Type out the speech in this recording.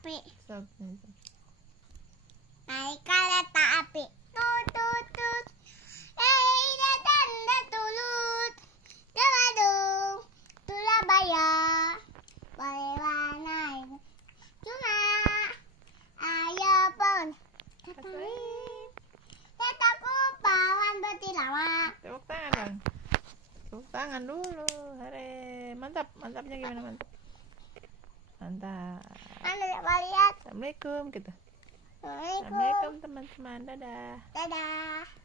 api. Sok. Naik kereta api. Tut tut tut. Hei datang tulut. Badung. Surabaya. Boleh naik. Cuma ayo pun. Kataku pawan bertilawah. Tepuk tangan dong. Tepuk tangan dulu. Hore. Mantap. Mantapnya gimana mantap? Mantap. Anda coba lihat. Assalamualaikum kita. Assalamualaikum. Assalamualaikum teman-teman. Dadah. Dadah.